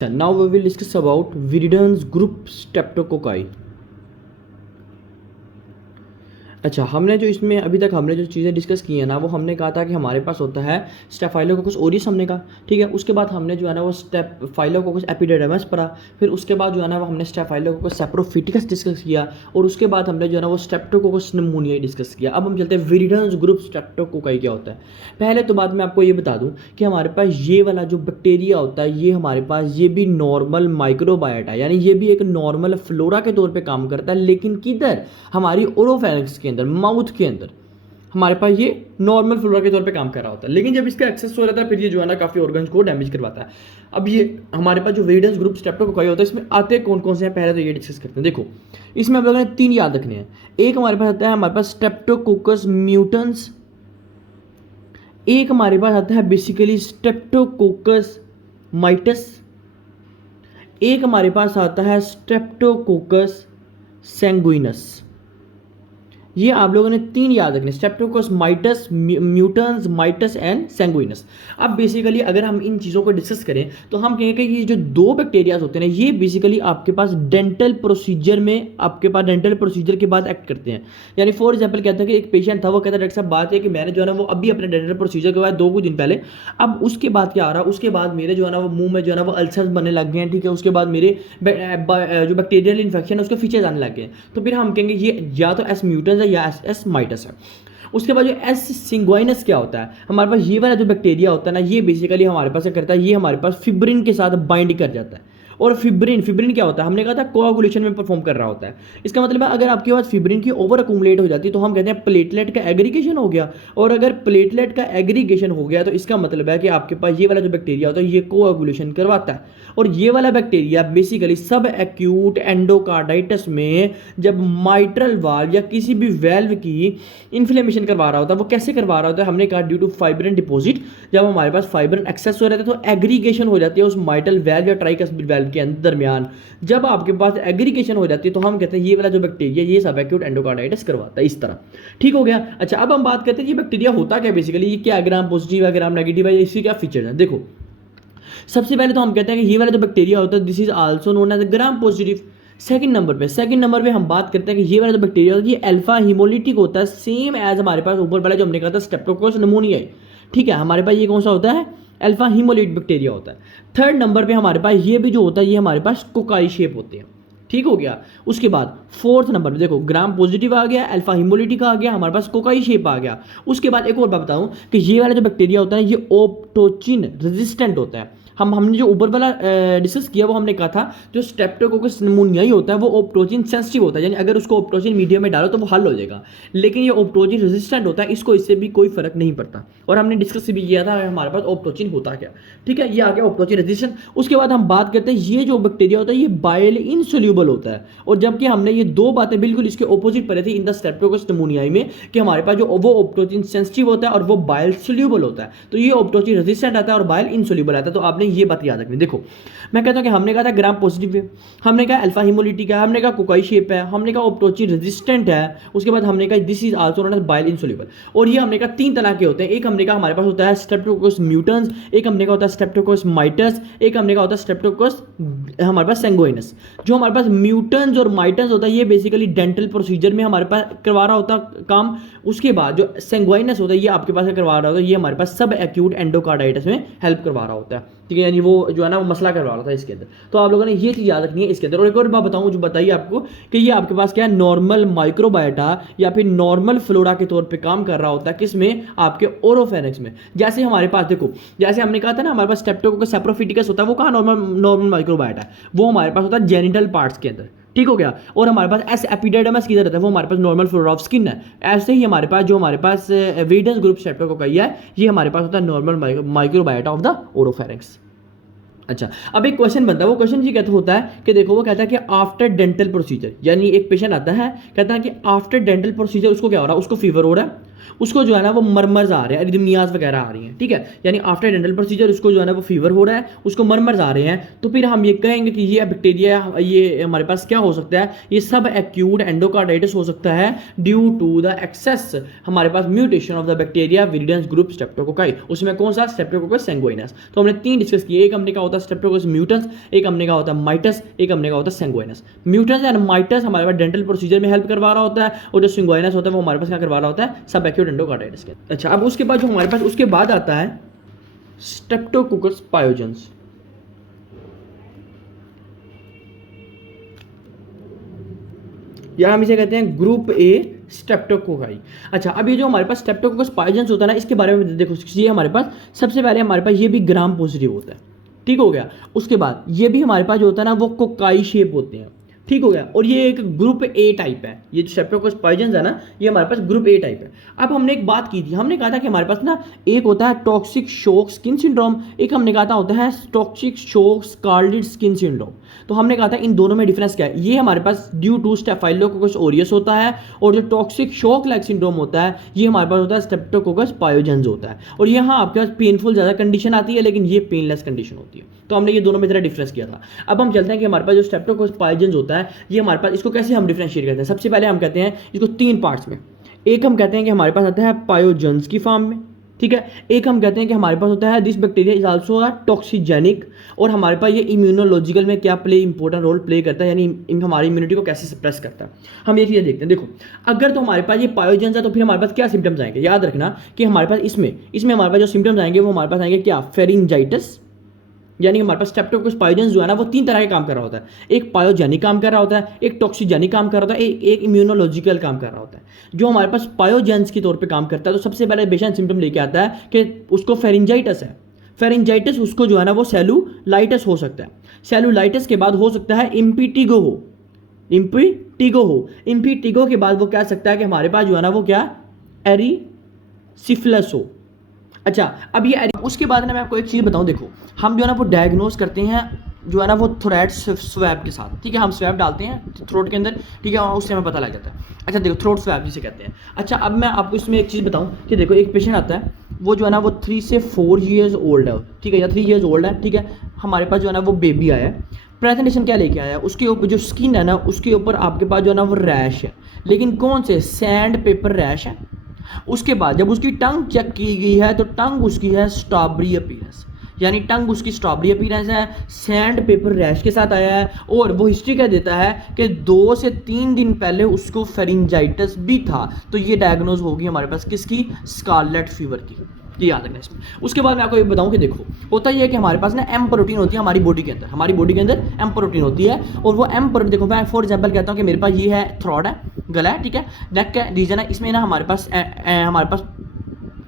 Now we will discuss about Viridans group streptococci. अच्छा, हमने जो इसमें अभी तक हमने जो चीज़ें डिस्कस की हैं ना, वो हमने कहा था कि हमारे पास होता है स्टेफाइलोकोकस ऑरियस हमने कहा, ठीक है। उसके बाद हमने जो है ना वो स्टेफाइलोकोकस एपिडेर्मिस पढ़ा, फिर उसके बाद जो है ना वो हमने स्टेफाइलोकोकस सैप्रोफिटिकस डिस्कस किया, और उसके बाद हमने जो है ना वो स्ट्रेप्टोकोकस निमोनिया डिस्कस किया। अब हम चलते हैं विरिडेंस ग्रुप स्ट्रेप्टोकोकाई क्या होता है। पहले तो बात मैं आपको ये बता दूं कि हमारे पास ये वाला जो बैक्टीरिया होता है, ये हमारे पास ये भी नॉर्मल माइक्रोबायोटा है, यानी ये भी एक नॉर्मल फ्लोरा के तौर पे काम करता है, लेकिन किधर, हमारी ओरोफेरिंक्स के अंदर, माउथ के अंदर हमारे पास ये नॉर्मल फ्लोरा के तौर पे काम कर रहा होता है। लेकिन जब इसका एक्सेस हो जाता है फिर ये जो है ना काफ़ी ऑर्गन्स को डैमेज करवाता है। अब ये हमारे पास जो विरिडेंस ग्रुप स्ट्रेप्टोकोकाई होता है, इसमें आते कौन कौन से हैं, पहले तो ये डिस्कस करते हैं। देखो, इसमें आप लोगों ने 3 याद रखने हैं। एक हमारे पास आता है हमारे पास स्ट्रेप्टोकोकस म्यूटेंस, एक हमारे पास आता है बेसिकली स्ट्रेप्टोकोकस माइटस, एक हमारे पास आता है स्ट्रेप्टोकोकस सैंगुइनस। ये आप लोगों ने 3 याद रखने, streptococcus mitis, mutans mitis and sanguinis. अब बेसिकली अगर हम इन चीज़ों को डिस्कस करें तो हम कहेंगे कि ये जो 2 बैक्टीरियाज होते हैं ये बेसिकली आपके पास डेंटल प्रोसीजर में, आपके पास डेंटल प्रोसीजर के बाद एक्ट करते हैं। यानी फॉर एग्जाम्पल कहते हैं कि एक पेशेंट था, वो कहता है डॉक्टर साहब बात है कि मैंने जो है ना वो अभी अपने डेंटल प्रोसीजर के बाद 2 दिन पहले, अब उसके बाद क्या आ रहा है, उसके बाद मेरे जो है ना वो मुंह में जो है ना वो अल्सर्स बनने लग गए हैं, ठीक है। उसके बाद मेरे जो बैक्टीरियल इन्फेक्शन है उसके फीचर्स आने लग गए हैं। तो फिर हम कहेंगे ये या तो एस म्यूटेंस है या एस माइटस है। उसके बाद जो एस सिंग्वाइनस क्या होता है, हमारे पास ये वाला जो बैक्टीरिया होता है ना, ये बेसिकली हमारे पास क्या करता है, ये हमारे पास फिब्रिन के साथ बाइंड कर जाता है। और फिब्रिन क्या होता है, हमने कहा था कोआगुलेशन में परफॉर्म कर रहा होता है। इसका मतलब है अगर आपके पास फिब्रिन की ओवर अकुमुलेट हो जाती है तो हम कहते हैं प्लेटलेट का एग्रीगेशन हो गया। और अगर प्लेटलेट का एग्रीगेशन हो गया तो इसका मतलब है कि आपके पास ये वाला जो बैक्टीरिया होता है ये कोआगुलेशन करवाता है। और ये वाला बैक्टीरिया बेसिकली सब एक्यूट एंडोकार्डाइटिस में जब माइट्रल वाल्व या किसी भी वेल्व की इन्फ्लेमेशन करवा रहा होता है, वो कैसे करवा रहा होता है, हमने कहा ड्यू टू फाइब्रिन डिपॉजिट। जब हमारे पास फाइब्रिन एक्सेस हो रहता है तो एग्रीगेशन हो जाती है उस माइट्रल वेल्व या ट्राइकस्पिड वेल्व के दरमियान। जब आपके पास एग्रीगेशन हो जाती है तो हम कहते हैं ये वाला जो बैक्टीरिया ये सब एक्यूट एंडोकार्डाइटिस करवाता है, इस तरह। ठीक हो गया। अच्छा, अब हम बात करते हैं ये बैक्टीरिया होता क्या बेसिकली, ये क्या ग्राम पॉजिटिव है ग्राम नेगेटिव है, इसके क्या फीचर है। देखो, सबसे पहले तो हम कहते हैं कि ये वाला जो बैक्टीरिया होता है this is also known as gram positive. Second number पे हम बात करते हैं कि ये वाला जो बैक्टीरिया होता है ये अल्फा हिमोलिटिक होता है, सेम एज हमारे पास ऊपर वाला जो हमने कहा था स्ट्रेप्टोकोकस निमोनिया है, ठीक है। हमारे पास ये कौन सा होता है, अल्फा हिमोलिट बैक्टीरिया होता है। थर्ड नंबर पे हमारे पास ये भी जो होता है ये हमारे पास कोकाई शेप होते हैं, ठीक हो गया। उसके बाद फोर्थ नंबर पे देखो ग्राम पॉजिटिव आ गया, अल्फा हिमोलिटिक आ गया, हमारे पास कोकाई शेप आ गया। उसके बाद एक और बात बताऊं कि ये वाला जो बैक्टीरिया होता है ये ओप्टोचिन रेजिस्टेंट होता है। हमने जो ऊपर वाला डिस्कस किया वो हमने कहा था जो स्ट्रेप्टोकोकस निमोनिया ही होता है वो ओप्टोचिन सेंसिटिव होता है, यानी अगर उसको ओप्टोचिन मीडियम में डालो तो वो हल हो जाएगा। लेकिन ये ओप्टोचिन रेजिस्टेंट होता है, इसको इससे भी कोई फर्क नहीं पड़ता। और हमने डिस्कस भी किया था हमारे पास ओप्टोचिन होता क्या, ठीक है। ये आ गया ओप्टोचिन रेजिस्टेंट। उसके बाद हम बात करते हैं ये जो बैक्टीरिया होता है ये बाइल इनसोल्यूबल होता है। और जबकि हमने ये 2 बातें बिल्कुल इसके ऑपोजिट पढ़ी थी इन द स्ट्रेप्टोकोकस निमोनिया में कि हमारे पास जो वो ओप्टोचिन सेंसिटिव होता है और वो बाइल सोल्यूबल होता है, तो ये ओप्टोचिन रेजिस्टेंट आता है और बाइल इनसोल्यूबल आता है। तो आपने ये बात याद रखनी। देखो, मैं कहता हूं कि हमने कहा था ग्राम पॉजिटिव है, हमने कहा अल्फा हिमोलिटिक है, हमने कहा कोकाई शेप है, हमने कहा ओप्टोचिन रेजिस्टेंट है, उसके बाद हमने कहा this is also known as bile insoluble. और ये हमने कहा 3 तरह के होते हैं। एक हमने कहा हमारे पास होता है स्ट्रेप्टोकोकस म्यूटेंस, एक हमने कहा होता है स्ट्रेप्टोकोकस माइटस, एक हमने कहा होता है स्ट्रेप्टोकोकस हमारे पास सैंगुइनस। जो हमारे पास म्यूटेंस और माइटस होता है ये बेसिकली डेंटल प्रोसीजर में हमारे पास करवा रहा होता है काम। उसके बाद जो सैंगुइनस होता है ये आपके पास करवा रहा होता है, ये हमारे पास सब एक्यूट एंडोकार्डाइटिस में हेल्प करवा रहा होता है, ठीक है। यानी वो जो है ना वो मसला करवा रहा था इसके अंदर। तो आप लोगों ने ये चीज़ याद रखनी है इसके अंदर। और एक और बात बताऊं जो बताइए आपको कि ये आपके पास क्या है, नॉर्मल माइक्रोबायोटा या फिर नॉर्मल फ्लोरा के तौर पे काम कर रहा होता है, किसमें, आपके ओरोफेरिंक्स में। जैसे हमारे पास देखो, जैसे हमने कहा था ना हमारे पास स्ट्रेप्टोकोकस सैप्रोफिटिकस होता है, वो कहाँ नॉर्मल माइक्रोबायोटा है, वो हमारे पास होता है जेनिटल पार्ट्स के अंदर, ठीक हो गया। और हमारे पास एस एपिडर्मिस किधर रहता है, वो हमारे पास नॉर्मल फ्लोरा ऑफ स्किन है। ऐसे ही हमारे पास जो हमारे पास विरिडेंस ग्रुप स्ट्रेप्टोकोकाई है ये हमारे पास होता है नॉर्मल माइक्रोबायोटा ऑफ द ओरोफेरिंक्स। अच्छा, अब एक क्वेश्चन बनता है, वो क्वेश्चन ये कहता होता है कि देखो वो कहता है कि आफ्टर डेंटल प्रोसीजर, यानी एक पेशेंट आता है कहता है कि आफ्टर डेंटल प्रोसीजर उसको क्या हो रहा है, उसको फीवर हो रहा है, उसको जो है ना वो मरमर्स आ रहे हैं, एरिथमियाज वगैरह आ रही हैं, ठीक है, यानी आफ्टर डेंटल प्रोसीजर उसको जो है ना वो फीवर हो रहा है, उसको मरमर्स आ रहे हैं, तो फिर हम ये कहेंगे कि ये बैक्टीरिया, ये हमारे पास क्या हो सकता है, ये सब एक्यूट एंडोकार्डाइटिस हो सकता है ड्यू टू द एक्सेस हमारे पास mutation of the bacteria viridans group streptococci. उसमें कौन सा, स्ट्रेप्टोकोकस सैंगुइनस। तो हमने 3 डिस्कस किए, एक हमने कहा होता है स्ट्रेप्टोकोकस म्यूटेंस, एक हमने कहा होता है माइटस, एक हमने कहा होता है सैंगुइनस। म्यूटेंस एंड माइटस हमारे पास डेंटल प्रोसीजर में हेल्प करवा रहा होता है, और जो सैंगुइनस होता है वो हमारे पास क्या करवा रहा होता है, सब एक्यूट एंडोकार्डाइटिस के। अच्छा, अब उसके बाद जो हमारे पास उसके बाद आता है स्ट्रेप्टोकोकस पायोजेंस। या हम इसे कहते हैं ग्रुप ए स्ट्रेप्टोकोकाई। अच्छा, अब ये जो हमारे पास स्ट्रेप्टोकोकस पायोजेंस होता है ना, इसके बारे में देखो, ये हमारे पास सबसे पहले हमारे पास ये भी ग्राम पॉजिटिव होता है, ठीक हो गया। उसके बाद ये भी हमारे पास जो होता है ना वो कोकाई शेप होते हैं, ठीक हो गया, और ये एक ग्रुप ए टाइप है। ये जो स्ट्रेप्टोकोकस पायोजेंस है ना, ये हमारे पास ग्रुप ए टाइप है। अब हमने एक बात की थी, हमने कहा था कि हमारे पास ना एक होता है टॉक्सिक शॉक स्किन सिंड्रोम, एक हमने कहा था होता है toxic shock scarlet skin syndrome. तो हमने कहा था इन दोनों में डिफरेंस क्या है, ये हमारे पास ड्यू टू स्टेफाइलोकोकस ओरियस होता है, और जो टॉक्सिक शॉक लाइक सिंड्रोम होता है ये हमारे पास होता है स्ट्रेप्टोकोकस पायोजेंस होता है। और यहाँ आपके पास पेनफुल ज़्यादा कंडीशन आती है, लेकिन ये पेनलेस कंडीशन होती है। तो हमने ये दोनों में जरा डिफरेंस किया था। अब हम चलते हैं कि हमारे पास जो स्ट्रेप्टोकोकस पायोजेंस होता है, ये हमारे पास इसको कैसे हम डिफरेंशिएट करते हैं। सबसे पहले हम कहते हैं इसको 3 पार्ट्स में। एक हम कहते हैं कि हमारे पास आता है पायोजेंस की फॉर्म में, ठीक है। एक हम कहते हैं कि हमारे पास होता है दिस बैक्टीरिया इज आल्सो टॉक्सिजेनिक, और हमारे पास ये इम्यूनोलॉजिकल में क्या इंपॉर्टेंट रोल प्ले करता है, यानी हमारी इम्यूनिटी को कैसे सप्रेस करता है। हम ये चीज़ें देखते हैं। देखो, अगर तो हमारे पास ये पायोजेंस है तो फिर हमारे पास क्या सिम्टम्स आएंगे, याद रखना कि हमारे पास इसमें हमारे पास जो सिम्टम्स आएंगे वो हमारे पास आएंगे क्या, फेरिंजाइटिस, यानी हमारे पास स्ट्रेप्टोकोकस पायोजेंस जो है ना वो 3 तरह के काम कर रहा होता है। एक पायोजेनिक काम कर रहा होता है, एक टॉक्सिजेनिक काम कर रहा होता है, एक इम्यूनोलॉजिकल काम कर रहा होता है। जो हमारे पास पायोजेंस के तौर पे काम करता है, तो सबसे पहले बेशक सिम्टम लेके आता है कि उसको फेरिंजाइटिस है। फेरिंजाइटिस उसको जो है ना वो सेलुलाइटिस हो सकता है। सेलुलाइटिस के बाद हो सकता है इम्पिटिगो हो। इम्पिटिगो के बाद वो कह सकता है कि हमारे पास जो है ना वो क्या, एरिसिफिलिस हो। अच्छा, अब ये उसके बाद ना मैं आपको एक चीज़ बताऊं, देखो हम जो है ना वो डायग्नोज करते हैं जो है ना वो थ्रोट स्वैब के साथ, ठीक है। हम स्वैब डालते हैं थ्रोट के अंदर, ठीक है, और उससे हमें पता लग जाता है। अच्छा देखो, थ्रोट स्वैब जिसे कहते हैं। अच्छा, अब मैं आपको इसमें एक चीज़ बताऊं कि देखो एक पेशेंट आता है, वो जो है ना वो 3 से 4 ईयर्स ओल्ड है, ठीक है, या 3 ईयर्स ओल्ड है, ठीक है। हमारे पास जो है ना वो बेबी आया है, प्रेजेंटेशन क्या लेके आया, उसके ऊपर जो स्किन है ना उसके ऊपर आपके पास जो है ना वो रैश है, लेकिन कौन से, सैंड पेपर रैश है। उसके बाद जब उसकी टंग चेक की गई है तो टंग उसकी है स्ट्रॉबेरी अपीयरेंस, यानी टंग उसकी स्ट्रॉबेरी अपीयरेंस है, सैंड पेपर रैश के साथ आया है, और वो हिस्ट्री क्या देता है कि 2 से 3 दिन पहले उसको फेरिंजाइटिस भी था। तो ये डायग्नोज होगी हमारे पास किसकी, स्कारलेट फीवर की, ये याद रखना इसमें। उसके बाद मैं आपको ये बताऊं कि देखो होता ये है कि हमारे पास ना एम प्रोटीन होती है हमारी बॉडी के अंदर, एम प्रोटीन होती है, और वो एम प्रोटीन, देखो मैं फॉर एग्जांपल कहता हूं कि मेरे पास ये है थ्रोट है, गला है, ठीक है, नेक का रीजन है, इसमें ना हमारे पास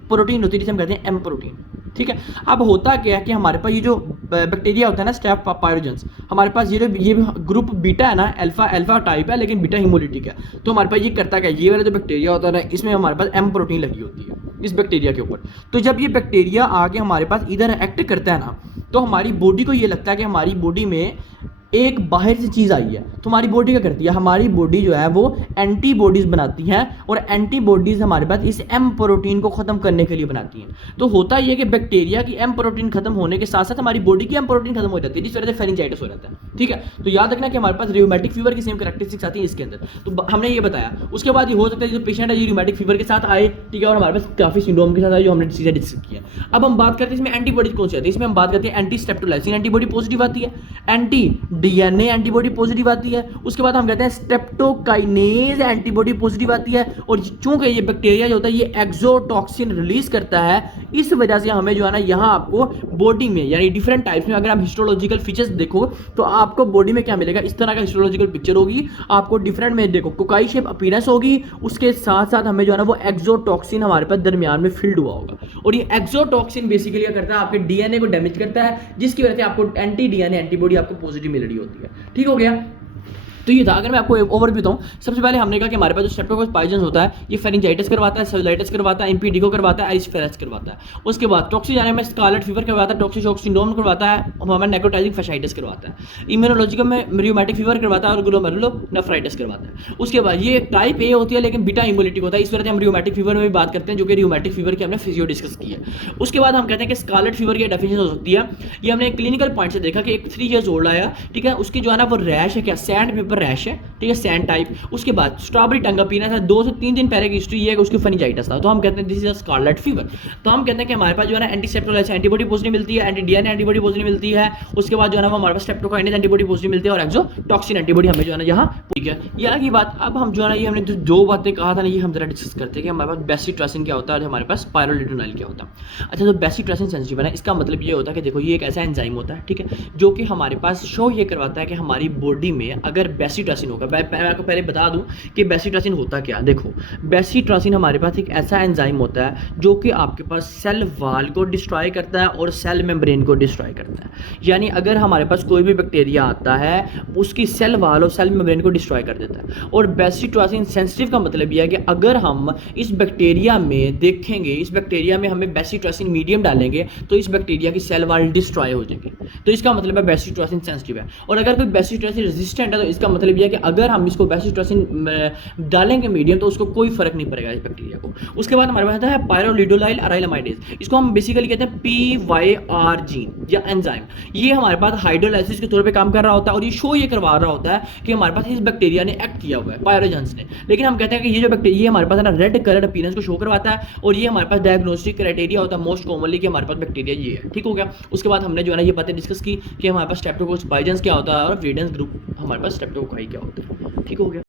प्रोटीन होती है जिसे हम कहते हैं एम प्रोटीन, ठीक है। अब होता क्या है कि हमारे पास ये जो बैक्टीरिया होता है ना स्टेफ पायोजेंस, हमारे पास ये ग्रुप बीटा है ना, अल्फा टाइप है लेकिन बीटा हिमोलिटिक है। तो हमारे पास ये करता क्या है, ये वाला जो बैक्टीरिया होता है ना इसमें हमारे पास एम प्रोटीन लगी होती है इस बैक्टीरिया के ऊपर। तो जब ये बैक्टीरिया आके हमारे पास इधर एक्ट करता है ना, तो हमारी बॉडी को ये लगता है कि हमारी बॉडी में एक बाहर से चीज़ आई है। तो हमारी बॉडी क्या करती है, हमारी बॉडी जो है वो एंटीबॉडीज़ बनाती हैं, और एंटीबॉडीज़ हमारे पास इस एम प्रोटीन को ख़त्म करने के लिए बनाती हैं। तो होता ये है कि बैक्टीरिया की एम प्रोटीन खत्म होने के साथ साथ हमारी बॉडी की एम प्रोटीन खत्म हो जाती है, जिस वजह से फेरिंजाइटिस हो जाता है, ठीक है। तो याद रखना कि हमारे पास रियोमेटिक फीवर की सेम कैरेक्टरिस्टिक्स आती है इसके अंदर। तो हमने ये बताया। उसके बाद ये हो सकता है जो पेशेंट है ये रियोमेटिक फीवर के साथ आए, ठीक है, और हमारे पास काफ़ी सिंड्रोम के साथ आए जो हमने चीज़ें डिस्कस की है। अब हम बात करते हैं इसमें एंटीबॉडीज कौन सी आती है। इसमें हम बात करते हैं एंटी स्ट्रेप्टोलाइसिन एंटीबॉडी पॉजिटिव आती है, एंटी डीएनए एंटीबॉडी पॉजिटिव आती है। उसके बाद हम कहते हैं स्ट्रेप्टोकाइनेज एंटीबॉडी पॉजिटिव आती है। और चूंकि ये बैक्टीरिया जो होता है ये एक्सोटॉक्सिन रिलीज करता है, इस वजह से हमें जो है ना यहाँ आपको बॉडी में यानी डिफरेंट टाइप्स में अगर आप हिस्टोलॉजिकल फीचर्स देखो तो आपको बॉडी में क्या मिलेगा, इस तरह का हिस्टोलॉजिकल पिक्चर होगी आपको डिफरेंट में। देखो कोकाई शेप अपीयरेंस होगी, उसके साथ साथ हमें जो है ना वो एक्सोटॉक्सिन हमारे पास दरमियान में फिल्ड हुआ होगा। और ये एक्सोटॉक्सिन बेसिकली क्या करता है, आपके डीएनए को डैमेज करता है, जिसकी वजह से आपको एंटी डीएनए एंटीबॉडी आपको पॉजिटिव मिल रही होती है। ठीक हो गया। तो ये था। अगर मैं आपको ओवरव्यू बताऊं, सबसे पहले हमने कहा कि हमारे पास जो स्ट्रेप्टोकोकस पाइजन्स होता है ये फेरिंजाइटिस करवाता है, सेलुलाइटिस करवाता है, एमपीडिको करवाता है, आइसफेरेस करवाता है। उसके बाद टॉक्सिजाना में स्कारलेट फीवर करवाता है, टॉक्सी शॉक सिंड्रोम करवाता है, हमारा नेक्रोटाइजिंग फैशाइटिस करवाता है, इम्यूनोलॉजिकल में रियूमेटिक फीवर करवाता है और ग्लोमेरुलोनेफ्राइटिस करवाता है। उसके बाद ये टाइप ए होती है लेकिन बीटा इम्यूनिटिक होता है, इस वजह से हम रियूमेटिक फीवर में भी बात करते हैं, जो कि रियूमेटिक फीवर की हमने फिजियो डिस्कस की है। उसके बाद हम कहते हैं कि स्कारलेट फीवर की डेफिनेशन हो सकती है, ये हमने क्लिनिकल पॉइंट से देखा कि एक 3 ईयर्स ओल्ड आया, ठीक है, उसकी जो है ना वो रैश है, क्या सैंड पेपर रैश है, ठीक है, सैंड टाइप। उसके बाद स्ट्रॉबेरी टंगा पीना था, 2 से 3 दिन पहले की हिस्ट्री ये है कि उसकी फनीजाइटिस था, तो हम कहते हैं this is a scarlet fever. तो हम कहते हैं कि हमारे पास जो है ना एंटीसेप्टोलाइस एंटीबॉडी पॉजिटिव मिलती है, एंटी डीएनए एंटीबॉडी पॉजिटिव मिलती है। उसके बाद जो है ना वो हमारे पास स्ट्रेप्टोकाइनेस एंटीबॉडी पॉजिटिव मिलती है और एक्सोटॉक्सिन एंटीबॉडी हमें जो है ना यहाँ, ठीक है। ये अलग ही बात। अब हम जो है ना ये हमने जो बातें कहा था ना ये हम जरा डिस्कस करते हैं कि हमारे पास बेसिट्रासिन क्या होता है और हमारे पास पायरोलिडोनाइल क्या होता है। अच्छा, तो बेसिट्रासिन सेंसिटिव है ना, इसका मतलब ये होता है कि देखो ये एक ऐसा एंजाइम होता है, ठीक है, जो कि हमारे पास शो ये करवाता है कि हमारी बॉडी में अगर बेसिट्रासिन होगा। मैं आपको पहले बता दूं कि बेसिट्रासिन होता क्या। देखो, बेसिट्रासिन हमारे पास एक ऐसा एंजाइम होता है जो कि आपके पास सेल वाल को डिस्ट्रॉय करता है और सेल मेम्ब्रेन को डिस्ट्रॉय करता है। यानी अगर हमारे पास कोई भी बैक्टीरिया आता है उसकी सेल वाल और सेल मेम्ब्रेन को डिस्ट्रॉय कर देता है। और बेसिट्रासिन सेंसिटिव का मतलब यह है कि अगर हम इस बैक्टीरिया में देखेंगे, इस बैक्टीरिया में हमें बेसिट्रासिन मीडियम डालेंगे तो इस बैक्टीरिया की सेल वाल डिस्ट्रॉय हो जाएंगे। तो इसका मतलब है बेसिट्रासिन सेंसिटिव है। और अगर कोई बेसिट्रासिन रेजिस्टेंट है तो इसका मतलब यह है कि अगर हम इसको बेसिट्रासिन डालेंगे मीडियम तो उसको कोई फर्क नहीं पड़ेगा इस बैक्टीरिया को। उसके बाद हमारे पास आता है पायरोलिडोनाइल अराइलामाइडेज, इसको हम बेसिकली कहते हैं PYR जीन या एंजाइम। ये हमारे पास हाइड्रोलाइसिस के तौर पे काम कर रहा होता है और ये शो ये करवा रहा होता है कि हमारे पास इस बैक्टीरिया ने एक्ट किया हुआ है, पायरोजेंस ने। लेकिन हम कहते हैं कि ये जो बैक्टीरिया ये हमारे पास है ना रेड कलर अपीयरेंस को शो करवाता है और ये हमारे पास डायग्नोस्टिक क्राइटेरिया होता है मोस्ट कॉमनली कि हमारे पास बैक्टीरिया ये है। ठीक हो गया। उसके बाद हमने जो है ना ये बातें डिस्कस की कि हमारे पास स्ट्रेप्टोकोकस बाइजेंस क्या होता है और विडेंस ग्रुप हमारे पास स्ट्रेप्टोकोकाई क्या होता है। ठीक हो गया।